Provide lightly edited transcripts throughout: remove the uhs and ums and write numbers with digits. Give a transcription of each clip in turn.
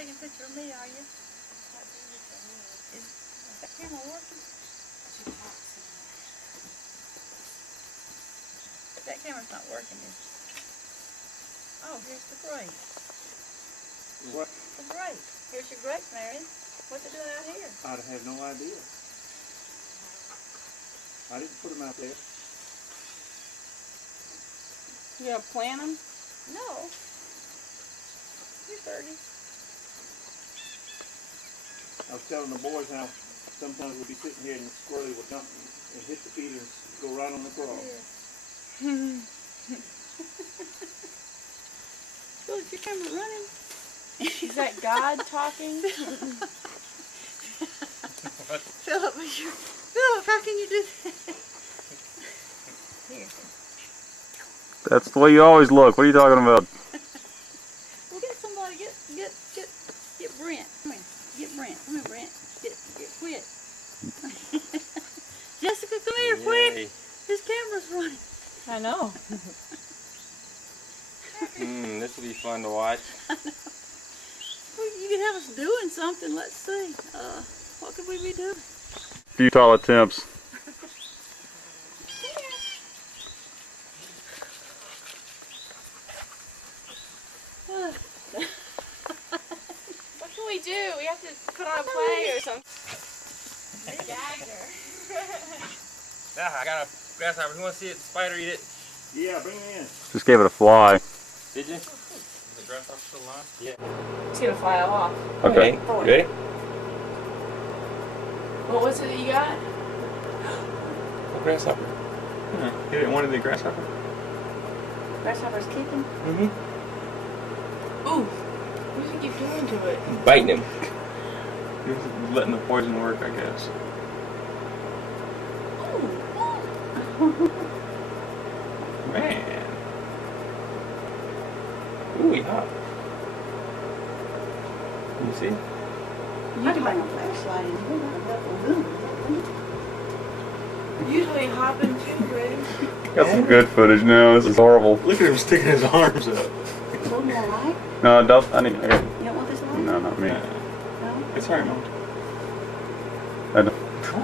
taking a picture of me, are you? Is that camera working? That camera's not working, is it? Oh, here's the grape. What? The grape. Here's your grape, Marion. What's it doing out here? I'd have no idea. I didn't put them out there. You gonna plant them? No. You're 30. I was telling the boys how sometimes we'll be sitting here and the squirrel will jump and hit the feeder and go right on the crawl. Yeah. Phil, is your camera running? Is that God talking? Philip, Philip, how can you do that? Here. That's the way you always look. What are you talking about? Well, get somebody. Get Brent. Come here. Get Brent. Come here, Brent. Get quit. Jessica, come here, quick. His camera's running. I know. This will be fun to watch. Well, you can have us doing something. Let's see. What could we be doing? Futile attempts. What can we do? We have to put on a play or something. Yeah, I got a grasshopper. You want to see it? Spider eat it? Yeah, bring it in. Just gave it a fly. Did you? Is the grasshopper still alive? Yeah. It's gonna fly off. Okay. Ready? What was it that you got? A grasshopper. Yeah. You didn't want the grasshopper? Grasshopper's kicking. Mm-hmm. Ooh. What do you think you're doing to it? Biting him. He was letting the poison work, I guess. Man. Ooh, he hopped. You see? You can bring a flashlight in here. Usually hopping too, Ray. Got some good footage now. This is horrible. Look at him sticking his arms up. A little more light. No, don't. I need. You don't want this light? No, not me. No? It's alright, Mom. I don't.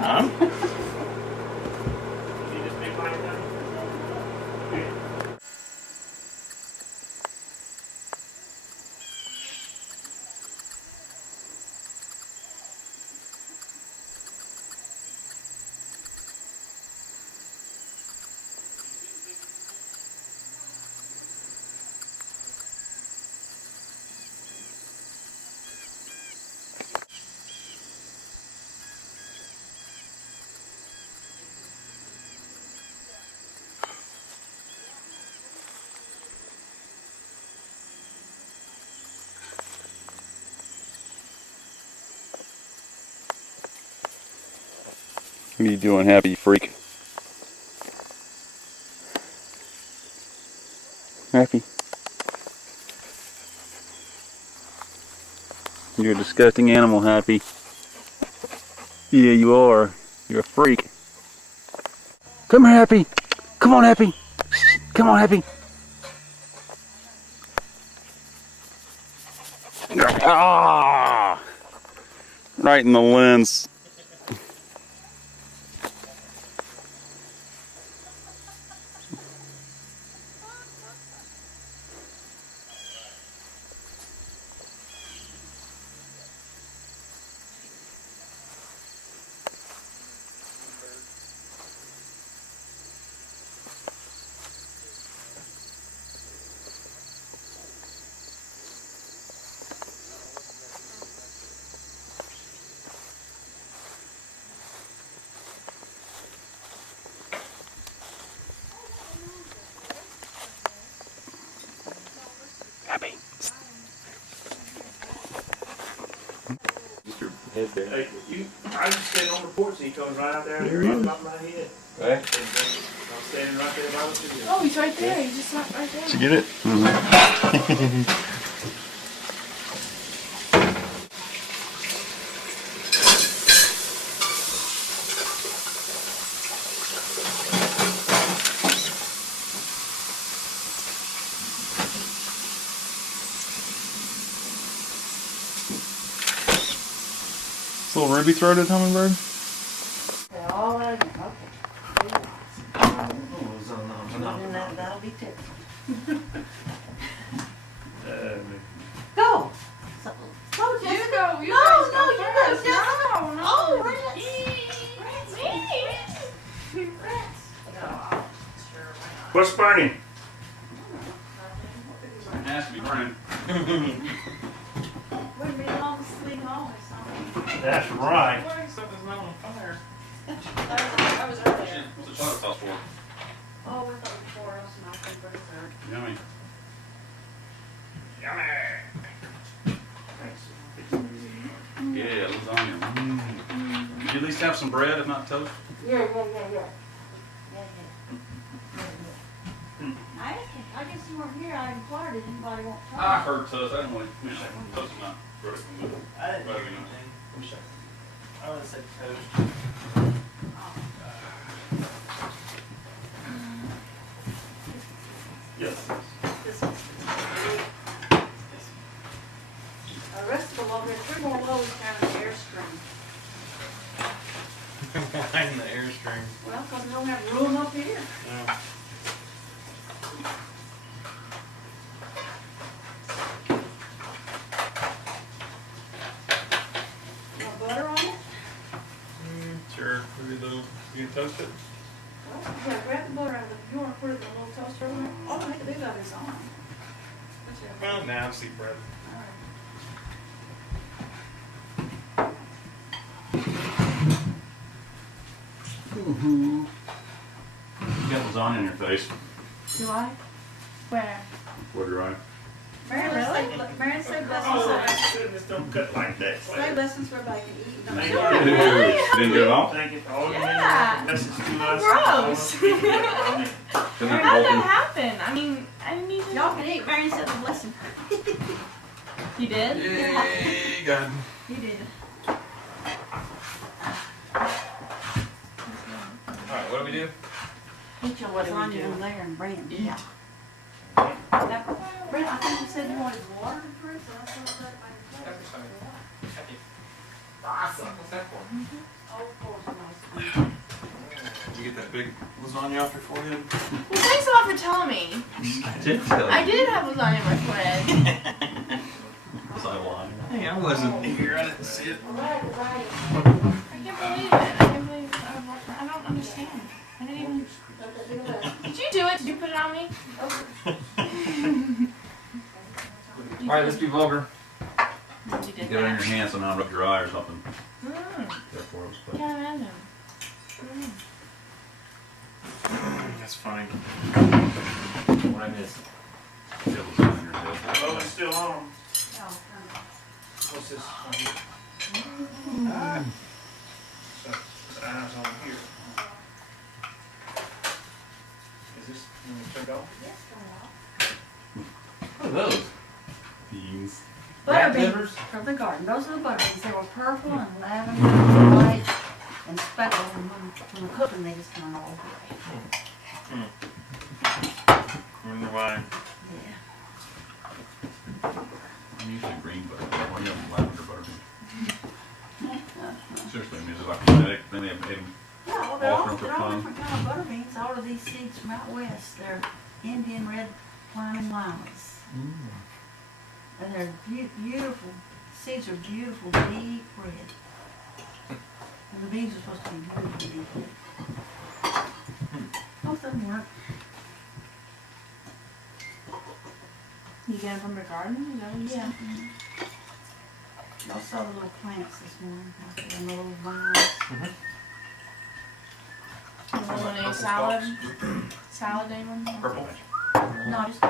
Mom? What are you doing, happy freak? Happy? You're a disgusting animal, Happy. Yeah, you are. You're a freak. Come here, Happy. Come on, Happy. Come on, Happy. Ah! Right in the lens. Happy. Your head there. Hey, I was standing on the porch and he comes right out there and right my head. Right? I'm standing right there by the studio. Oh, he's right there. He just sat right there. Did you get it? Little ruby-throated hummingbird. They're all out again. Okay. And that'll be two. Go. So, go, Jessica. You go. You No, guys no, go you go, first. Jessica. No, no. Oh, What's burning? It has to be burning. We've been on the sleep home or something. That's right. Something's not on fire. That was earlier. What's the chocolate sauce for? Oh, we thought before us and I think for dessert. Yummy. Yeah, lasagna. Did you at least have some bread, if not toast? Yeah. I guess you weren't here. I inquired. Did anybody want to I try? heard toast. I didn't want to, toast is not vertical. I didn't But, hear you know. anything. I would have said toast. Yes. This one. The rest of them over there, 3 more loads down in the airstream. Why in the airstream? Well, because we don't have room up here. Yeah. Want butter on it? Sure. Maybe a little. You can toast it. Well, yeah, grab the butter out of it. You want to put it in a little toaster over there? All I have to do that is on. Well, now I see bread. All right. You got lasagna in your face. Do I? Where? Where do I? Marion said Oh, lessons. my goodness, don't cut like that. Say lessons where they can eat. Don't Thank say- you. Didn't get it all? Thank you for all your Yeah. message to us. Gross. Didn't How it did that open? happen? I mean, I didn't even. Y'all can eat. Marion said the lesson. You did? Yay, God. He did. Alright, what do we do? Put your lasagna in there and bring it. Eat. Yeah. Brent, I think you said you wanted water to drink, so I thought that might be Awesome. What's that for? Oh, of course, nice. You get that big lasagna off your forehead? Well, thanks a lot for telling me. I did tell you. I did have lasagna in my forehead. Was I lying? Hey, I wasn't here. I didn't see it. I can't believe it. I can't believe it. I don't understand. I didn't even. Did you do it? Did you put it on me? Alright, let's be vulgar. You did Get it on your that. hand so now rub your eye or something. Mm. Therefore, it was put. Can't imagine. That's funny. What I missed. Get lasagna in your head. Oh, it's still on. Oh, What's this? So, the eyes on here. Is this turned off? yes, come on. What are those? Beans. Butter beans peppers? from the garden. Those are the butter beans. They were purple and lavender and white and speckled. And when we cook them, they just turn all gray. Wonder why. Yeah. I'm usually green butter. Why do you have lavender butter beans? Seriously, I mean, is it like genetic? Then they have made them. No, they're all All from different kind of butter beans. All of these seeds from out west. They're Indian red climbing limas. And they're beautiful. Seeds are beautiful, deep red. And the beans are supposed to be beautiful, deep red. Most of them weren't. You get them from your garden? Is that what you said? I saw the little plants this morning. I saw the little vines. The little salad. Salad name. Purple. No, just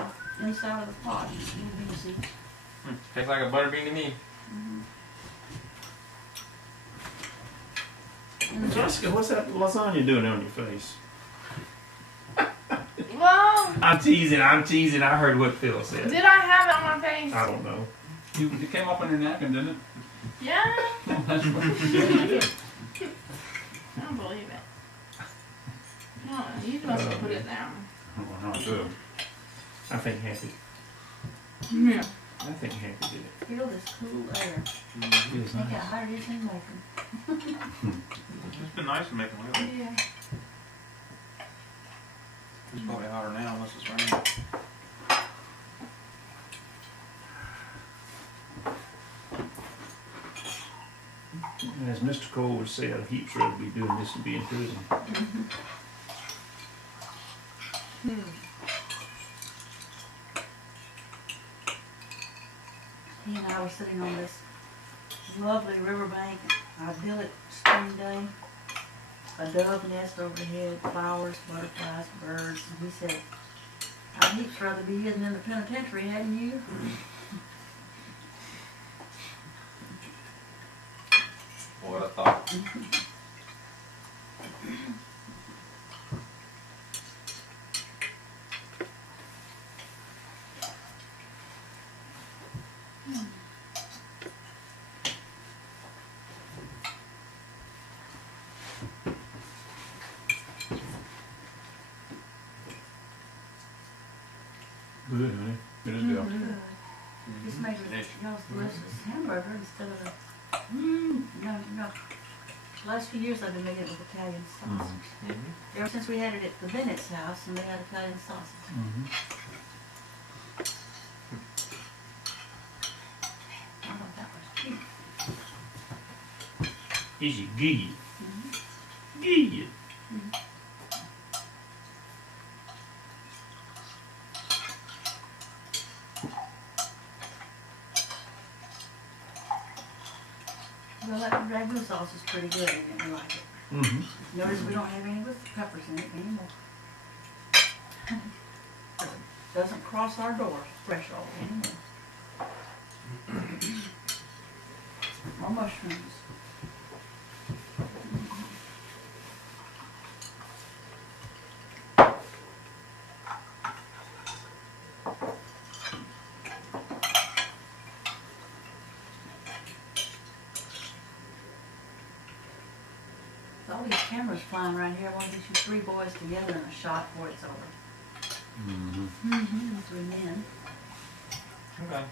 inside of the pot. Little bean seeds. Tastes like a butter bean to me. Jessica, what's that lasagna doing on your face? Well, I'm teasing. I heard what Phil said. did I have it on my face? I don't know. It came up on your napkin, didn't it? Yeah. That's what you did. I don't believe it. No, you must have put it down. I don't know how to do it. I think happy. Yeah. I think Happy did it. Feel this cool air. It is Think how nice. hot it is in Macon. It's been nice to make them lately. Yeah. It's probably hotter now unless it's raining. As Mr. Cole would say, I'd heaps rather be doing this than be in prison. He and I were sitting on this lovely riverbank, idyllic spring day. A dove nest overhead, flowers, butterflies, birds, and he said, I'd heaps rather be hidden in the penitentiary, hadn't you? What a thought. Good, honey. Good as deal. Just made Delicious. y'all's delicious hamburger instead of a, no. The last few years I've been making it with Italian sausage. Ever since we had it at the Bennett's house and they had Italian sausage. I thought that was cute. Easy, gee. Gee. Well, that ragu sauce is pretty good, and we like it. Mm-hmm. Notice we don't have any with peppers in it anymore. Doesn't cross our door threshold anymore. More mushrooms. With all these cameras flying around here, I want to get you three boys together in a shot before it's over. Three men. Okay.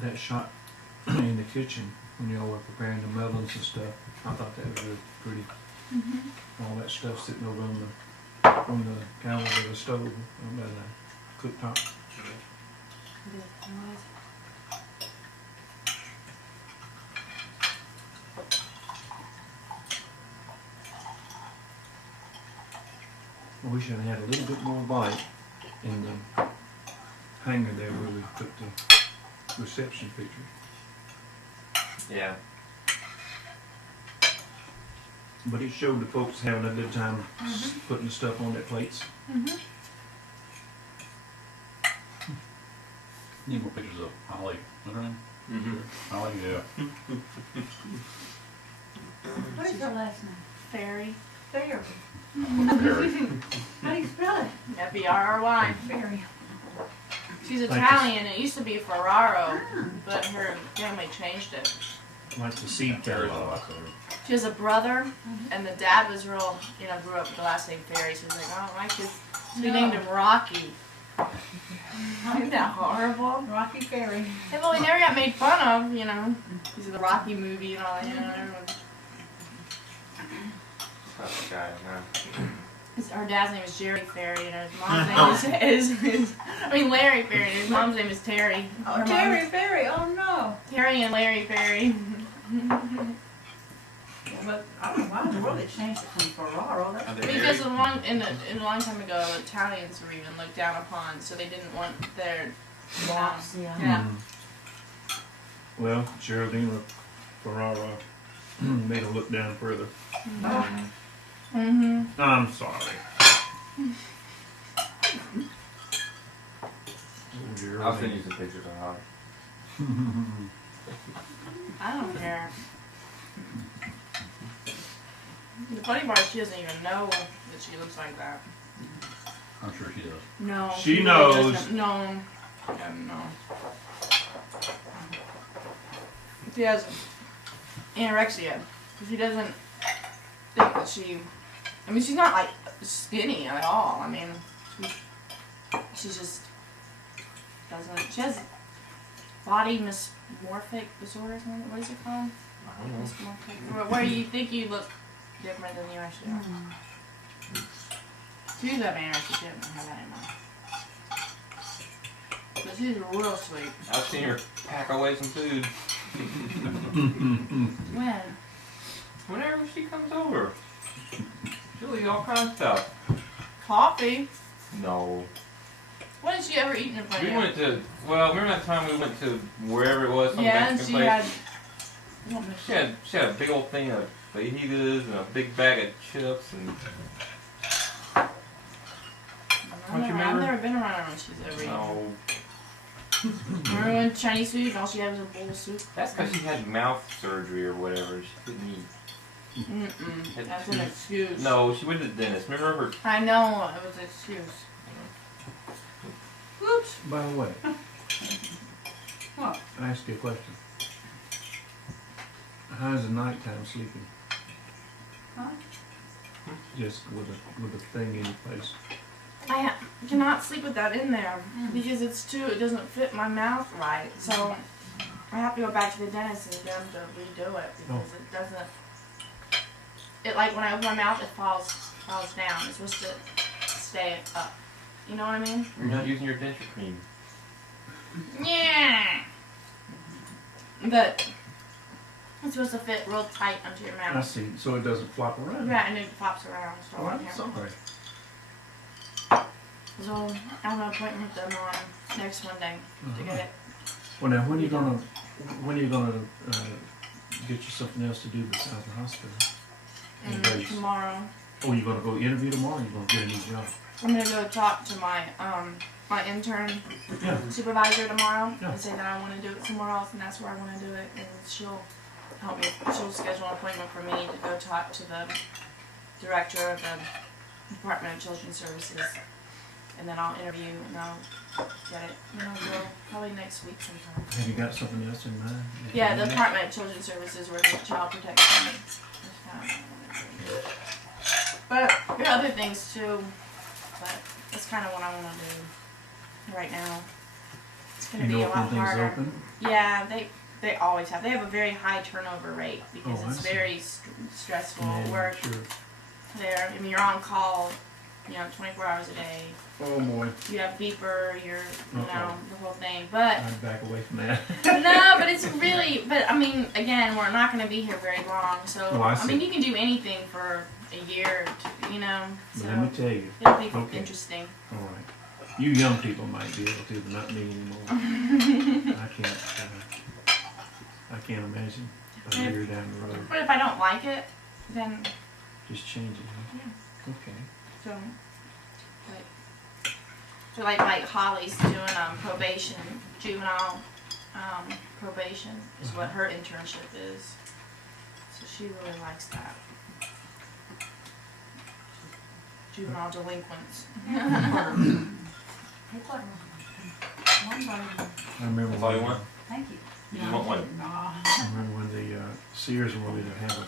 That shot in the kitchen when y'all were preparing the melons and stuff, I thought that was really pretty. All that stuff sitting over on the counter of the stove, on the cooktop. I wish I had a little bit more light in the hanger there where we took the reception pictures. Yeah. But it showed the folks having a good time putting the stuff on their plates. Need more pictures of Holly. What's her name? Holly, yeah. What is her last name? Fairy. Fairy. Very. How do you spell it? F-E-R-R-Y. Fairy. She's Thank you. Italian. It used to be Ferraro, but her family changed it. Like the seed Very carrot. low, I said. She has a brother, and the dad was real, grew up with the last name Fairy, so he's like, I don't like this. So he named him Rocky. Isn't that horrible? Rocky Fairy. Yeah, well, he never got made fun of, He's in the Rocky movie and all that, everyone. That's the guy, no. Her dad's name is Jerry Fairy, and his mom's name is Larry Fairy, and his mom's name is Terry. Oh, Her Terry mom's- Fairy. Oh no. Terry and Larry Fairy. But I don't know why in the world they changed it from Ferraro. That's Are they Because married? in a long time ago, Italians were even looked down upon, so they didn't want their box. Yeah. Yeah. Well, Geraldine Ferrara made her look down further. Mm-hmm. I'm sorry. Oh, I'll send you some pictures of Holly. I don't care. The funny part is she doesn't even know that she looks like that. I'm sure she does. No. She really knows. doesn't. No. Yeah, no. she has anorexia. She doesn't think that I mean, she's not like skinny at all. I mean, she just doesn't. She has body dysmorphic disorder or something. What is it called? I don't know. Dysmorphic. Where you think you look different than you actually are. She's have anorexia. She doesn't have that anymore. But she's real sweet. I've seen her pack away some food. When? Whenever she comes over. She'll eat all kinds of stuff. Coffee? No. What did she ever eat in her plate? We went to, remember that time we went to wherever it was, some Yeah, and Mexican she place? She had a big old thing of fajitas and a big bag of chips and... Don't you I've remember? never been around her when she's ever eaten. No. Remember when Chinese food and all she had was a bowl of soup? That's because she had mouth surgery or whatever. She couldn't eat. Mm-mm. That's an excuse. No, she went to the dentist. Remember her? I know, it was an excuse. Whoops. By the way, What? I ask you a question. How's the nighttime sleeping? Huh? Just with a thing in your face. I cannot sleep with that in there because it doesn't fit my mouth right. So I have to go back to the dentist and get them to redo it because it doesn't. It like when I open my mouth, it falls down. It's supposed to stay up. You know what I mean? You're not using your denture cream. Yeah. But it's supposed to fit real tight onto your I mouth. see. So it doesn't flop around. Yeah, and it flops around. So, Oh, I'm yeah. sorry. So I have an appointment with them on next Monday to get it. Well, now when are you gonna get you something else to do besides the hospital? And Base. tomorrow. Oh, you gonna go interview tomorrow? Or you gonna get a new job? I'm gonna go talk to my my intern Yeah. supervisor tomorrow Yeah. and say that I want to do it somewhere else and that's where I want to do it, and she'll help me. She'll schedule an appointment for me to go talk to the director of the Department of Children's Services, and then I'll interview and I'll get it. And I'll go probably next week sometime. Have you got something else in mind? Yeah, the Department of Children's Services works with child protection. But there are other things too, but that's kind of what I want to do right now. It's going to You be know a if lot anything's harder. open? Yeah, they always have. They have a very high turnover rate because Oh, I it's see. very stressful Yeah, work sure. there. I mean, you're on call, 24 hours a day. Oh boy, You have beeper, you're, Uh-oh. the whole thing. But I'd back away from that. no, but it's really, I mean, again, we're not going to be here very long. So, Oh, I I mean, see. you can do anything for a year or two, But so let me tell you, it'll be Okay. interesting. all right, you young people might be able to, but not me anymore. I can't imagine a year down the road. But if I don't like it, then, Just change it, huh? Okay. so, like Holly's doing probation, juvenile probation is what her internship is. So she really likes that. Juvenile delinquents. I remember That's all you when, want? Thank you. You just want one? I remember when the Sears wanted to have a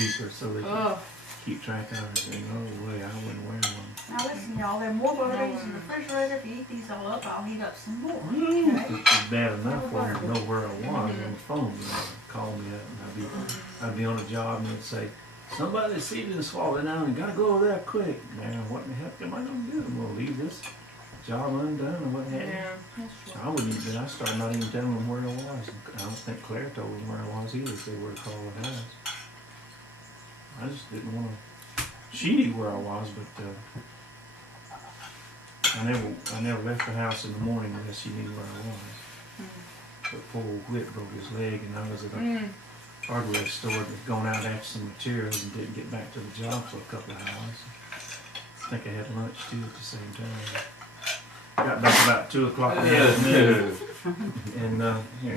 beeper so they could Ugh. keep track of everything. Oh, way, I wouldn't wear one. Now listen, y'all, there are more berries in the refrigerator. If you eat these all up, I'll heat up some more. Okay? It's bad enough for them to know where I was on the phone. They'd call me up and I'd be on a job and they'd say, somebody's seedling's falling down and gotta go over there quick. Man, what in the heck am I gonna do? I'm gonna leave this job undone or what have you. Yeah, that's true. I wouldn't even, I started not even telling them where I was. I don't think Claire told them where I was either, if they were to call the house. I just didn't wanna, she knew where I was, but, I never left the house in the morning unless she knew where I was. But poor old Whit broke his leg and I was at a hardware store and had gone out after some materials and didn't get back to the job for a couple of hours. I think I had lunch too at the same time. Got back about 2 o'clock in the afternoon. And here,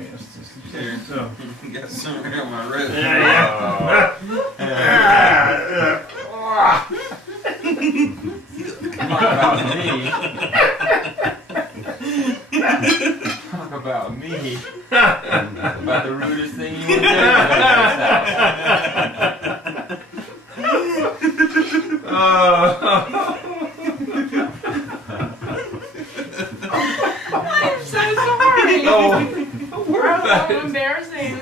Here. so. Got some around my road. Talk about me. About the rudest thing you want to do. I'm so sorry. That was so embarrassing.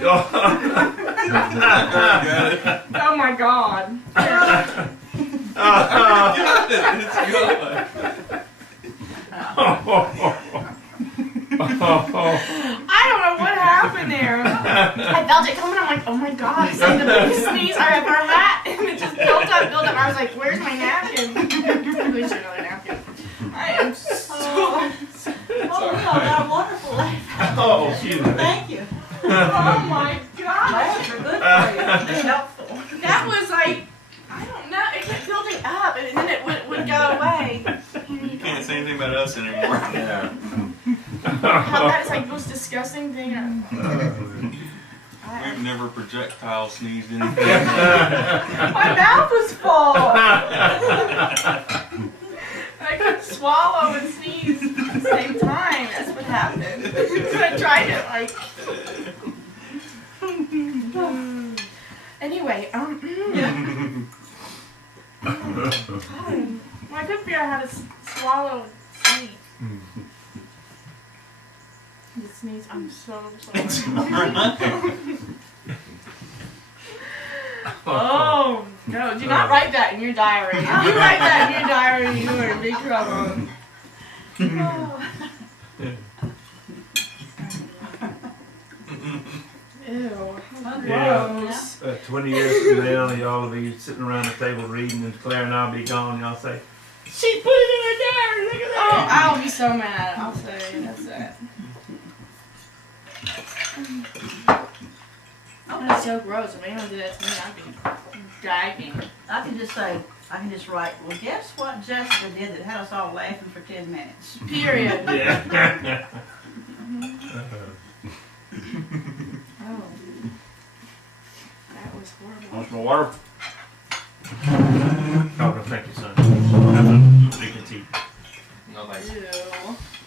Oh my god. I don't know what happened there. I felt it coming. I'm like, oh my god, it's like the biggest sneeze I ever had. And it just built up. I was like, where's my napkin? I wish another napkin. I am so. Oh, that wonderful laugh. Oh, shoot. Thank you. Oh my god. Laughs are good for you. They're helpful. That was like, I don't know. It kept building up and then it would go away. You can't say anything about us anymore. Yeah. How that is like the most disgusting thing. We've never projectile sneezed anything. My mouth was full. I couldn't swallow and sneeze at the same time. That's what happened. So I tried it like. Anyway, I couldn't figure out how to swallow and sneeze. The sneeze. I'm so sorry. Oh no! Do not write that in your diary. If you write that in your diary, you are in big trouble. Ew. Gross. 20 years from now, y'all will be sitting around the table reading, and Claire and I'll be gone. Y'all say, "She put it in her diary. Look at Oh, that." I'll be so mad. I'll say that's it. Oh, that's so gross. If anyone did that to me, I'd be gagging. I can just say, I can just write, well, guess what Jessica did that had us all laughing for 10 minutes? Period. Yeah. Oh. That was horrible. Want some water? Oh, no, thank you, son. Have a drink of tea. No thanks. Ew.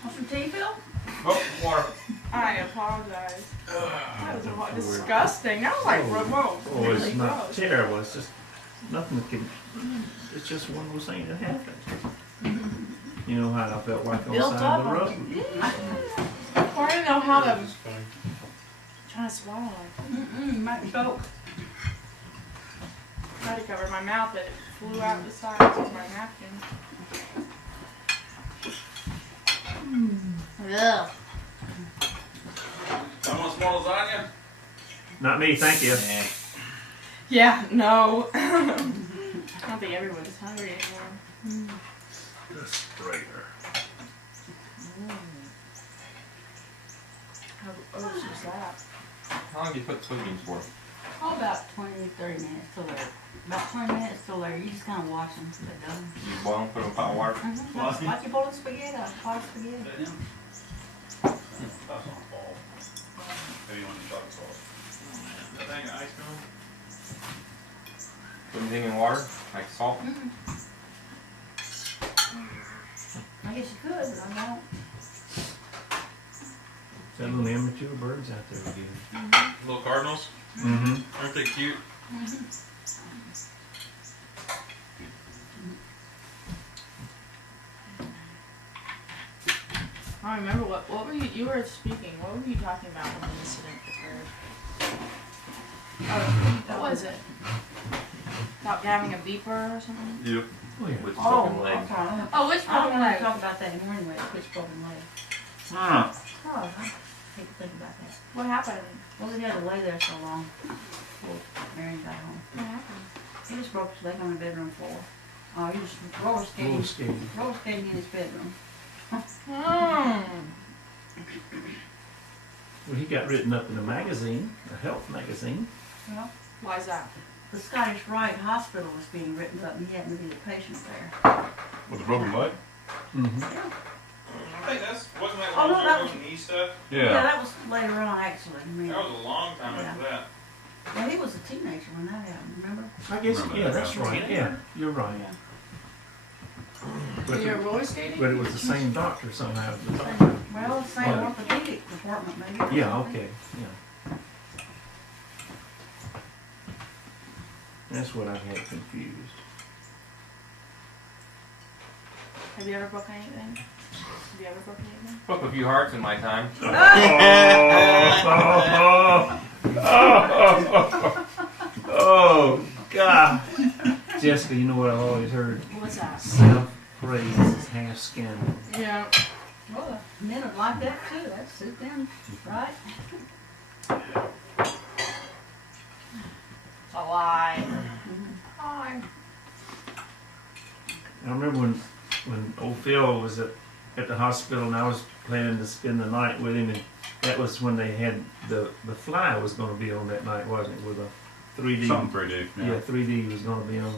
Want some tea, Phil? Oh, water. I apologize. That was disgusting. That was like remote. Oh, it's Really not gross. terrible. It's just nothing that can. It's just one of those things that happens. You know how I felt like on the Built side up of the on road. I didn't know how to try to swallow. You might choke. Tried to cover my mouth, but it flew out the sides of my napkin. Ugh. Someone small lasagna? Not me, thank you. Yeah, no. I don't think everyone's hungry anymore. The sprayer. How gross was that? How long do you put soybeans for? Oh, about 20, 30 minutes till they're, about 20 minutes till they're, you just kind of watch them till they're done. You boil them, put them in hot water? Just like you boil spaghetti, hot spaghetti. That's on fall. Maybe you want the chocolate sauce. That thing of ice cream? Put anything in water? Like salt? I guess you could, but I won't. That little immature birds out there again. Little cardinals? Mm-hmm. Aren't they cute? I don't remember what were you were speaking, what were you talking about when the incident occurred? Oh, what was it? About having a beeper or something? Yep. Oh, yeah. With the Oh, broken leg. okay. Oh, which I don't broken want leg? to talk about that anymore anyway, which broken leg. Oh, I hate to think about that. What happened? Well, he had to lay there so long before Marion got home. What happened? He just broke his leg on the bedroom floor. He was roller skating. Roller skating in his bedroom. Well, he got written up in a magazine, a health magazine. Well, Why is that? the Scottish Rite Hospital was being written up and he happened to be a patient there. With a broken leg? Mm-hmm. I think wasn't that Oh, no, that was- broken knee stuff? Yeah, that was later on actually. I mean, That was a long time after that. well, he was a teenager when that happened, remember? I guess, Remember yeah, that that's now. right. Yeah, you're right. Yeah. But, You're roller skating? but it was the same doctor somehow. The doctor. Well, the same orthopedic orthopedic department maybe. or Yeah, something. okay, yeah. That's what I had confused. Have you ever broken anything? Have you ever broken anything? Broke a few hearts in my time. Oh, God. Jessica, you know what I've always heard? What's that? Self-praise is half scandal. Yeah. Well, men would like that too, that'd suit them, right? A lie. Hi. I remember when old Phil was at the hospital and I was planning to spend the night with him, and that was when they had the Fly was going to be on that night, wasn't it? With a 3D. Something 3D. Yeah, 3D was going to be on.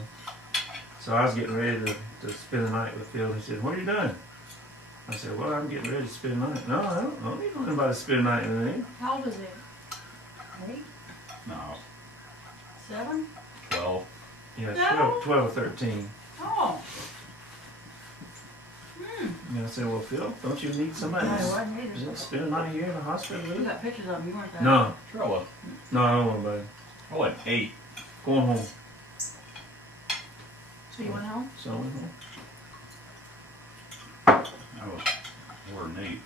So I was getting ready to spend the night with Phil. He said, "What are you doing?" I said, "Well, I'm getting ready to spend the night." "No, I don't need nobody to spend the night with me." How old is he? 8, No, 7? 12. Yeah, No. 12 or 13. Oh. And I said, "Well, Phil, don't you need somebody No, to I needed. spend the night here in the hospital with You you?" got pictures of him, you weren't there. No, Trilla. no, I don't want nobody. I went 8. Going home. So you went home? So I went home. I was more than 8.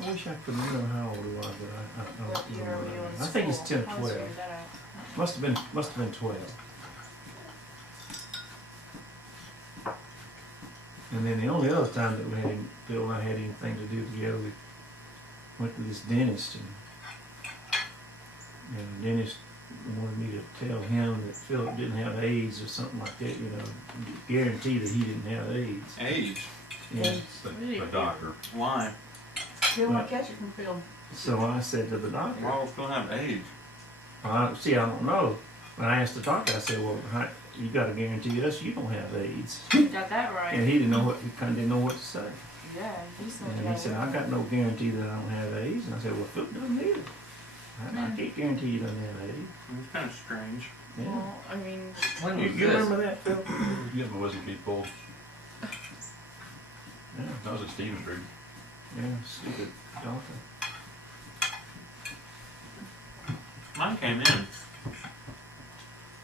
I wish I could remember how old he was, but I What don't year were you remember. in I think it's school? 10 or How 12. figured that out? Must have been 12. And then the only other time that Phil and I had anything to do together, we went to this dentist, and the dentist wanted me to tell him that Philip didn't have AIDS or something like that, guarantee that he didn't have AIDS. Age? Yeah. The doctor. Why? Still want to catch it from Phil. So I said to the doctor, Why would Phil have AIDS? I don't know. When I asked the doctor, I said, "Well, you got to guarantee us you don't have AIDS." You got that right. And he didn't know he kind of didn't know what to say. Yeah, he said And that. he said, "I got no guarantee that I don't have AIDS." And I said, "Well, Phil doesn't either. I can't guarantee he doesn't have AIDS." It's kind of strange. Yeah. Well, I mean, When You was this? remember that, Phil? You get my wisdom teeth pulled. Yeah, That was at Stevens Street. yeah, stupid doctor. Mine came in.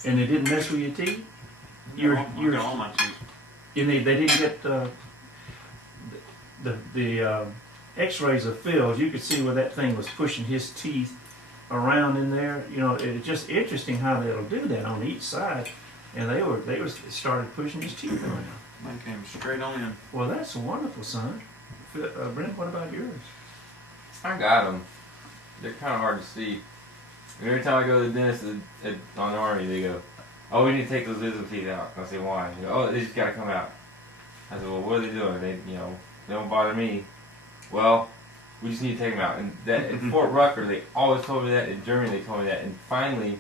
And they didn't mess with your teeth? I You're- got all my teeth. And they didn't get the x-rays of Phil's. You could see where that thing was pushing his teeth around in there. It's just interesting how they'll do that on each side. And they started pushing his teeth around. Mine came straight on in. Well, that's wonderful, son. Brent, what about yours? I got them. They're kind of hard to see. And every time I go to the dentist on the Army, they go, "Oh, we need to take those wisdom teeth out." I say, "Why?" They go, "Oh, they just gotta come out." I said, "Well, what are they doing? They don't bother me." "Well, we just need to take them out." And that in Fort Rucker, they always told me that. In Germany, they told me that. And finally,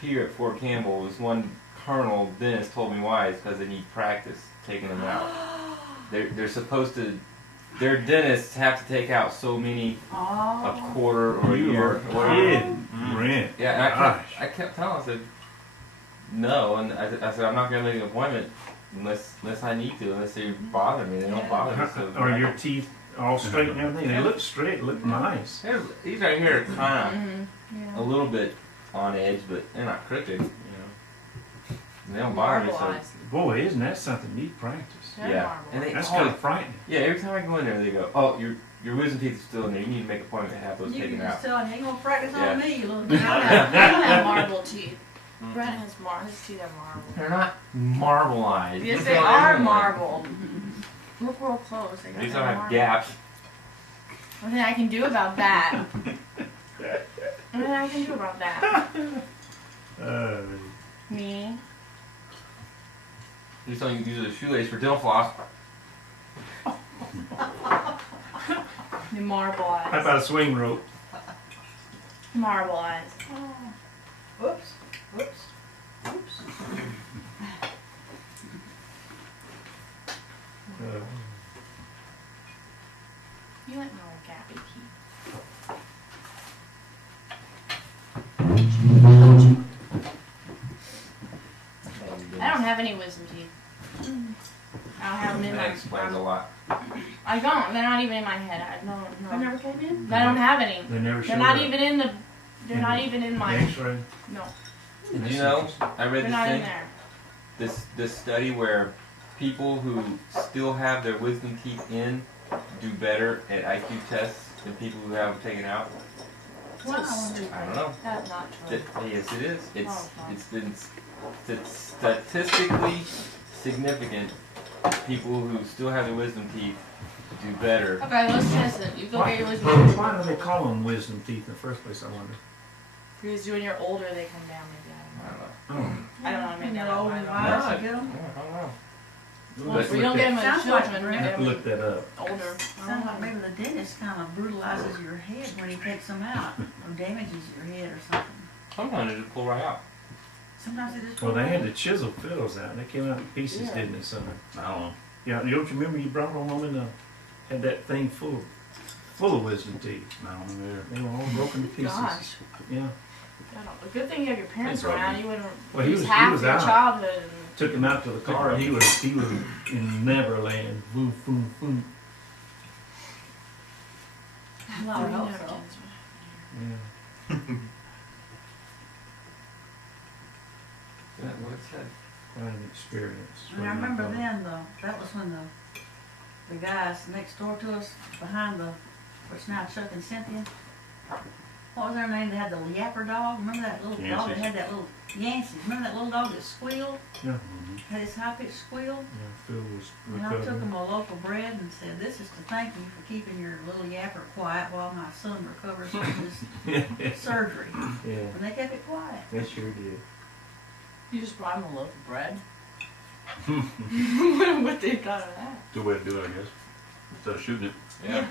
here at Fort Campbell, this one colonel dentist told me why. It's because they need practice taking them out. They're supposed to. Their dentists have to take out so many a Oh. quarter or a You year. are or whatever. kidding, Brent. Yeah, and Gosh. I kept telling him, I said, no, and I said, I'm not going to make an appointment unless I need to, unless they bother me. They don't bother me. So Are your teeth all straight and everything? They look straight, look nice. These right here are kind mm-hmm. of a little bit on edge, but they're not crooked, And they don't bother me. So, Marbleized. Boy, isn't that something neat practice? They're yeah, marbleized. and they That's always, kind of frightening. yeah, every time I go in there, they go, "Oh, your wisdom teeth are still in there. You need to make an appointment to have those You taken can out." just tell him, you ain't gonna practice Yeah. on me, you little I guy. have marble teeth. Mhm. Brent has his teeth are marble. They're not marbleized. Yes, Just they about are everyone. marble. Look real close. They got These that don't have marble. gaps. Nothing I can do about that. Nothing I can do about that. Me. He's telling you to use a shoelace for dental floss. The marble How eyes. about a swing rope? Marble eyes. Whoops, whoops, whoops. You like my little gappy teeth. I don't have any wisdom teeth. I don't have them in That my explains a lot. I I don't. They're not even in my head. I don't know. They never came in? I don't have any. They never showed They're not up. even in the. They're not even in my. X-ray. No, Did you know? I read they're this not in thing. there. This study where people who still have their wisdom teeth in do better at IQ tests than people who have them taken out. Wow. I don't know. That's not true. Yes, it is. Oh, wow. It's been statistically significant. People who still have their wisdom teeth do better. Okay, let's test it. You go Why, get your wisdom teeth. why do they call them wisdom teeth in the first place, I wonder? Because when you're older, they come down. Maybe I don't know. I don't know. When Maybe you're I don't old and know. wise, you get them? I don't know. Well, Let's we look don't get that- them as Sounds like children. We Brent. get have to them look that up. older. Sounds like maybe the dentist kind of brutalizes your head when he takes them out, or damages your head or something. Sometimes they just pull right out. Sometimes they just. Well, they had to chisel fiddles out. They came out in pieces, Yeah. didn't they, Summer? I don't know. Yeah, you don't remember you brought them home and had that thing full of wisdom teeth. I don't know either. They were all broken to pieces. Gosh. Yeah. I don't, a good thing you have your parents That's right. around. You wouldn't Well, he lose was- half he was your out. childhood. Took him out to the car and he was in Neverland. Boom, boom, boom. Well, I hope so. Yeah. That's what it said. Quite an experience. And I remember then, that was when the guys next door to us, behind the, which now Chuck and Cynthia, what was their name? They had the yapper dog. Remember that little dog that Yanceys. had that little Yancey? Remember that little dog that squealed? Yeah. Had his high pitched squeal? Yeah, Phil was And I took recovering. him a local bread and said, "This is to thank you for keeping your little yapper quiet while my son recovers from his surgery." Yeah, And they kept it quiet. they sure did. You just brought them a loaf of bread. What they got of that? Good way to do it, I guess. Instead of shooting it. Yeah.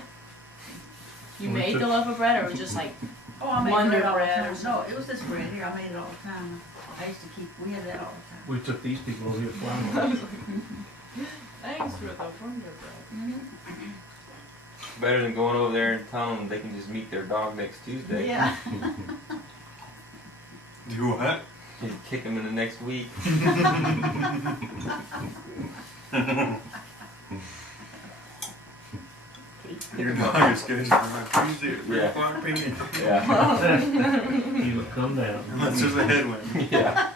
You We made took- the loaf of bread, or it was just like Oh, I made Wonder bread all the bread or time. something. No, it was this bread here. I made it all the time. I used to keep, we had that all the time. We took these people over here flying. thanks for the wonder bread. Better than going over there and telling them they can just meet their dog next Tuesday. Yeah. Do what? You kick them in the next week. Your dog is scheduled for Tuesday at 3 Yeah. o'clock p.m. Yeah. He would come down. Unless there's a headwind. Yeah.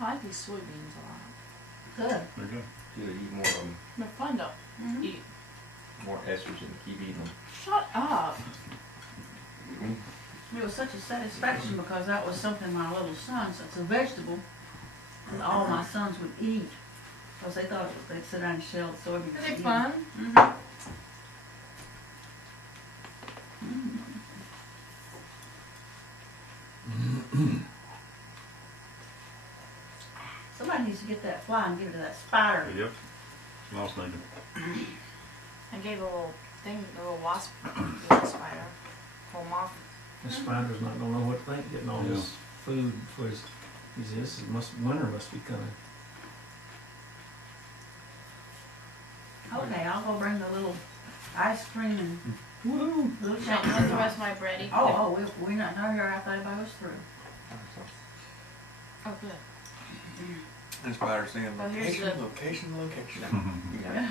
I like these soybeans a lot. Good. There you go. You gotta eat more of them. They're fun to Mhm. eat. More estrogen. Keep eating them. Shut up. It was such a satisfaction because that was something my little sons, it's a vegetable that all my sons would eat. Because they thought they'd sit down and shell the soybeans. Are they and eat fun? them. Somebody needs to get that fly and give it to that spider. Yep. Small snake. I gave a little thing, a little wasp, little spider. Pull them off. The spider's not gonna know what to think, getting all this food for his, winter must be coming. Okay, I'll go bring the little ice cream and Woo! little Don't chocolate. want the rest of my bread. We're not here after everybody goes through. Oh, good. And spider saying Oh, here's location, the- location. Yeah.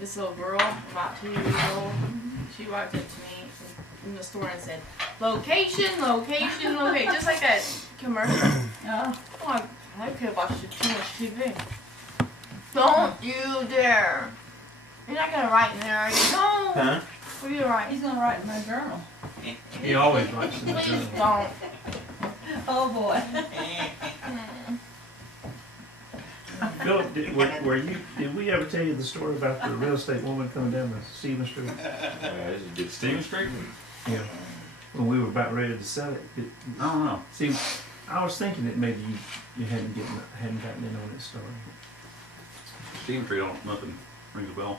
This little girl, about 2 years old, she walked up to me in the store and said, "Location, location, location," just like that commercial. Oh, Oh, I could have watched too much TV. Don't you dare! You're not gonna write in there, are you? No. Huh? What are you writing? he's gonna write in my journal. He always writes in the Please journal. don't. Oh, boy. Philip, did we ever tell you the story about the real estate woman coming down the Stevens Street? This is good. Stephen Street? Yeah. When we were about ready to sell it. I don't know. See, I was thinking that maybe you hadn't gotten in on that story. Stephen Street, nothing rings a bell.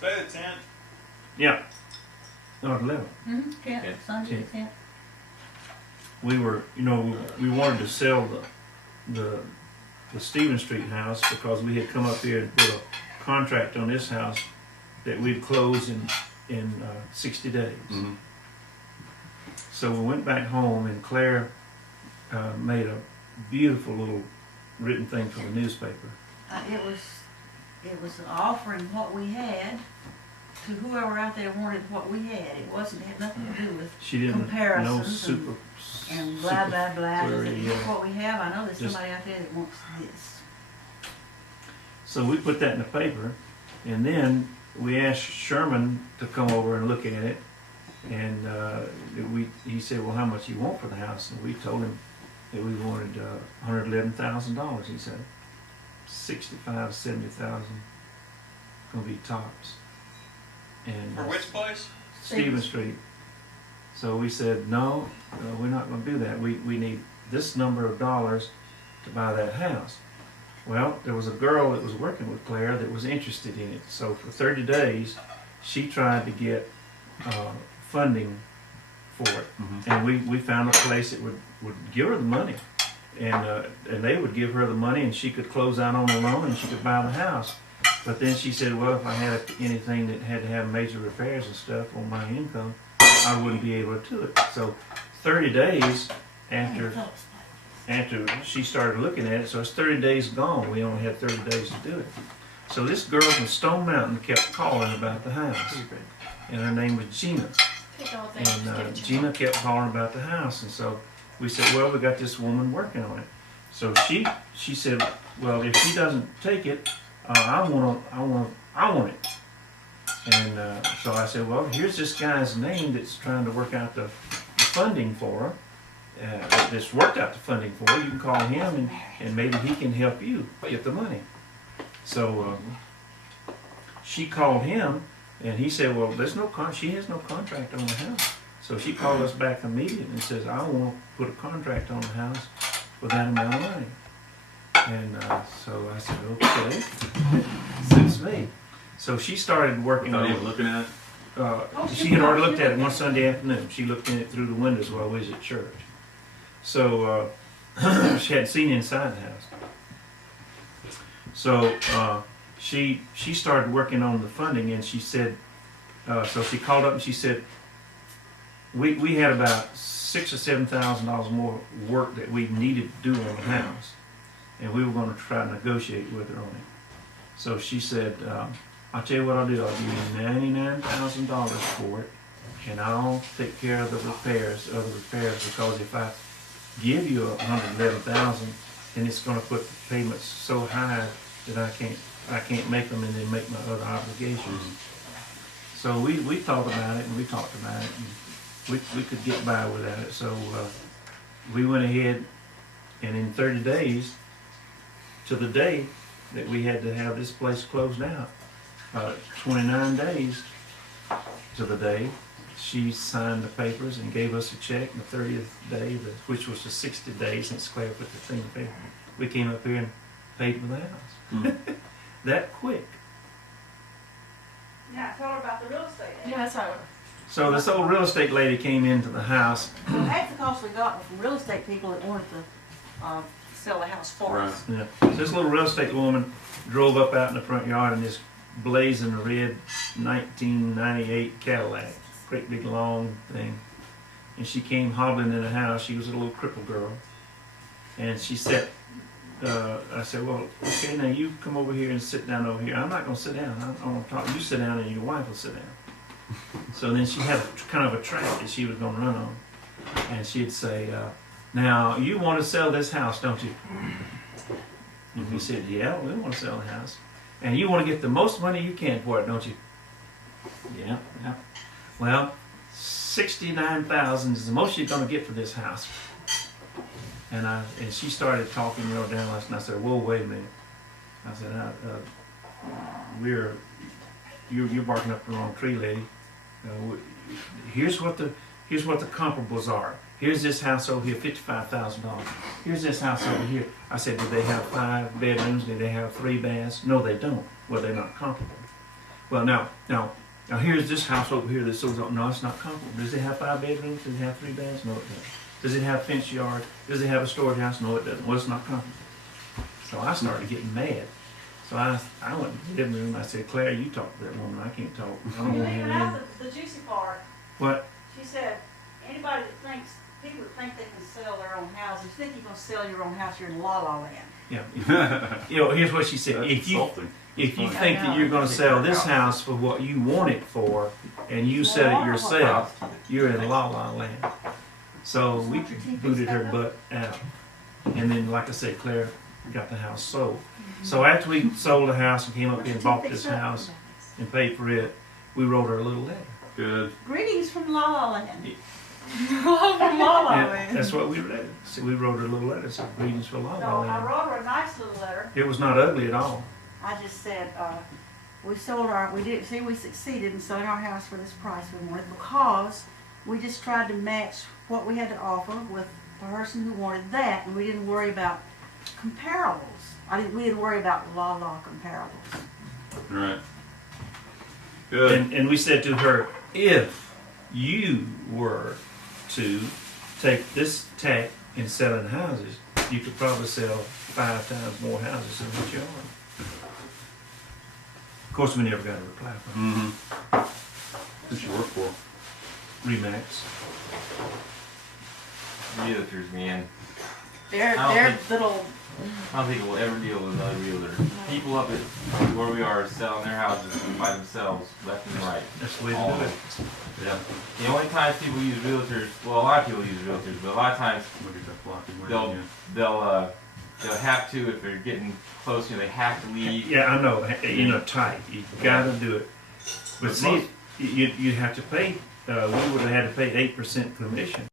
Say the 10th. Yeah. No, 11. Mm-hmm. Yeah. Sunday the 10th. We were, we wanted to sell the the Stevens Street house because we had come up here and put a contract on this house that we'd close in 60 days. Mhm. So we went back home, and Claire made a beautiful little written thing for the newspaper. It was offering what we had to whoever out there wanted what we had. It had nothing to do with She didn't know comparisons super and blah, blah, blah. query, Is it yeah. what we have? I know there's Just- somebody out there that wants this. So we put that in the paper, and then we asked Sherman to come over and look at it, and he said, well, how much you want for the house? And we told him that we wanted $111,000. He said 65, 70,000 gonna be tops. And For which place? Stevens Street. So we said, no, we're not gonna do that. We need this number of dollars to buy that house. Well, there was a girl that was working with Claire that was interested in it. So for 30 days, she tried to get funding for it. Mm-hmm. And we found a place that would give her the money. And they would give her the money, and she could close out on the loan, and she could buy the house. But then she said, well, if I had anything that had to have major repairs and stuff on my income, I wouldn't be able to do it. So 30 days after she started looking at it, so it's 30 days gone. We only had 30 days to do it. So this girl from Stone Mountain kept calling about the house, and her name was Gina. Take the whole thing, just give And it to Gina him. kept calling about the house, and so we said, well, we got this woman working on it. So she said, well, if she doesn't take it, I want it. And so I said, well, here's this guy's name that's trying to work out the funding for her. That's worked out the funding for her. You can call him, and maybe he can help you get the money. So she called him, and he said, well, she has no contract on the house. So she called us back immediately and says, I want to put a contract on the house for that amount of money. And so I said, okay, suits me. So she started working Without on even looking at it? she had already looked at it one Sunday afternoon. She looked in it through the windows while we was at church. So she hadn't seen inside the house. So she started working on the funding, and she said, so she called up and she said, we had about $6,000 or $7,000 more work that we needed to do on the house, and we were going to try to negotiate with her on it. So she said, I'll tell you what I'll do. I'll give you $99,000 for it, and I'll take care of the repairs, because if I give you $111,000, then it's going to put the payments so high that I can't make them and then make my other obligations. So we thought about it, and we talked about it, and we could get by without it. So we went ahead, and in 30 days, to the day that we had to have this place closed out, 29 days to the day, she signed the papers and gave us a check. The 30th day, which was the 60 days since Claire put the thing in paper, we came up here and paid for the house. That quick. Yeah, tell her about the real estate. Yeah, that's how it works. So this old real estate lady came into the house. Well, half the cost we got was from real estate people that wanted to sell the house for us. Yeah. So this little real estate woman drove up out in the front yard in this blazing red 1998 Cadillac, great big long thing. And she came hobbling in the house. She was a little crippled girl. And she said, I said, well, okay, now you come over here and sit down over here. I'm not going to sit down. I want to talk. You sit down and your wife will sit down. So then she had kind of a track that she was going to run on. And she'd say, now you want to sell this house, don't you? And we said, yeah, we want to sell the house. And you want to get the most money you can for it, don't you? Yeah. Well, $69,000 is the most you're going to get for this house. And she started talking real down, and I said, whoa, wait a minute. I said, you're barking up the wrong tree, lady. Here's what the comparables are. Here's this house over here, $55,000. Here's this house over here. I said, do they have 5 bedrooms? Do they have 3 baths? No, they don't. Well, they're not comparable. Well, now here's this house over here that's so, no, it's not comparable. Does it have 5 bedrooms? Does it have 3 baths? No, it doesn't. Does it have a fenced yard? Does it have a storage house? No, it doesn't. Well, it's not comparable. So I started getting mad. So I went to the living room. I said, Claire, you talk to that woman. I can't talk. I don't You want to leaving hear out any. the juicy part. What? She said, anybody that thinks, people that think they can sell their own house, if you think you're gonna sell your own house, you're in la la land. Yeah. Here's what she said. That's If you insulting. think I that know. you're going to sell this house for what you want it for, and you sell it yourself, you're in la la land. So we booted her butt out. And then, like I said, Claire got the house sold. So after we sold the house and came up here and bought this house and paid for it, we wrote her a little letter. Good. Greetings from la la land. From la la And land. that's what we read. So we wrote her a little letter. Said, greetings for la So la I land. wrote her a nice little letter. It was not ugly at all. I just said, we succeeded in selling our house for this price we wanted because we just tried to match what we had to offer with the person who wanted that, and we didn't worry about comparables. We didn't worry about la comparables. Right. Good. And we said to her, if you were to take this tack and sell in houses, you could probably sell 5 times more houses than what you are. Of course, we never got a reply from her. Mm-hmm. Who'd you work for? Remax. Realtors, man. They're I don't little. I don't think we'll ever deal with another realtor. People up at where we are selling their houses by themselves, left and right. That's the way to All do of it. Yeah. The only times people use realtors, well, a lot of people use realtors, but a lot of times Look at that floppy wing they'll again. they'll have to, if they're getting close, they have to leave. Yeah, I know. Tight. You gotta do it. But see, you have to pay. We would have had to pay 8% commission.